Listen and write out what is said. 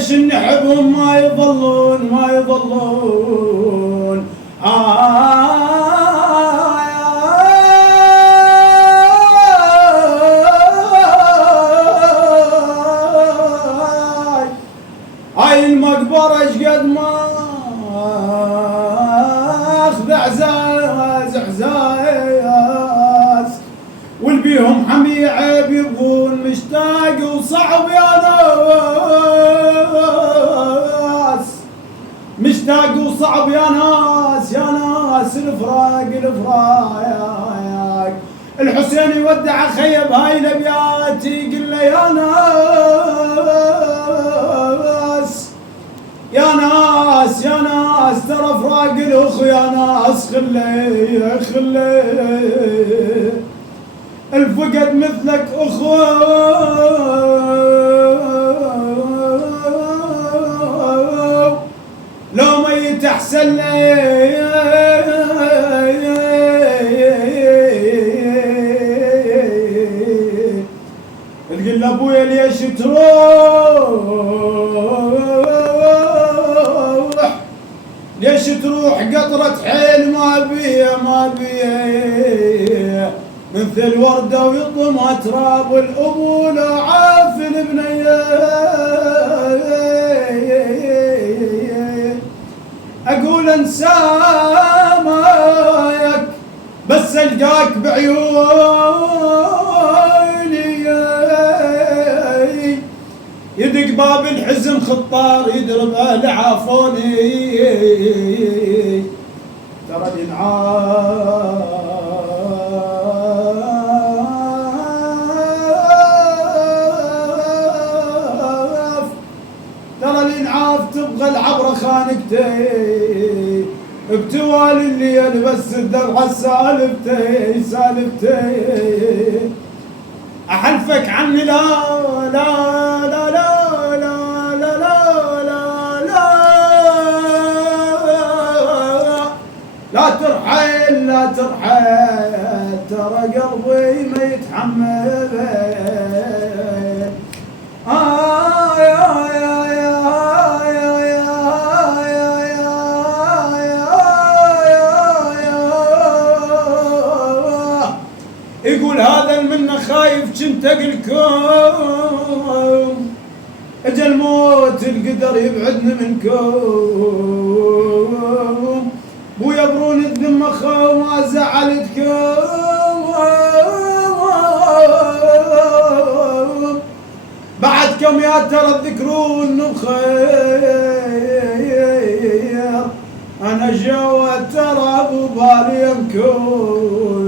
ليش نحبهم ما يظلون ما يظلون هاي المقبرة شقد ما اخذ عزاز عزاز والبيهم حمي عيب يبغون مشتاق وصعب يا ناس مشتاق وصعب يا ناس يا ناس الفراق الفراق الحسين يودع خيب هاي الابيات يقول له يا ناس يا ناس يا ناس ترى فراق الاخ يا ناس خلي الفقد مثلك اخوه لو ميت احسن لي تقول لابويا ليش تروح ليش تروح قطرة حيل ما بيه مثل وردة ويطمى تراب والأبو لا عافل بنيه أقول انسى مايك بس القاك بعيوني يدق باب الحزن خطار يدرب اهل عافوني ترى الانعاف تبغى العبرة خانقتي بتوالي الليل بس الدمعة سالفتي احلفك عني لا لا لا لا لا لا لا لا لا ترحل لا ترحل ترى قلبي ما يتحمل يقول هذا المنه خايف كنت اقلكم اجا الموت القدر يبعدني منكم بويا برون الذمه خو ما زعلتكم بعدكم يا ترى تذكرون بخير انا جوا ترى ابو بالي يمكن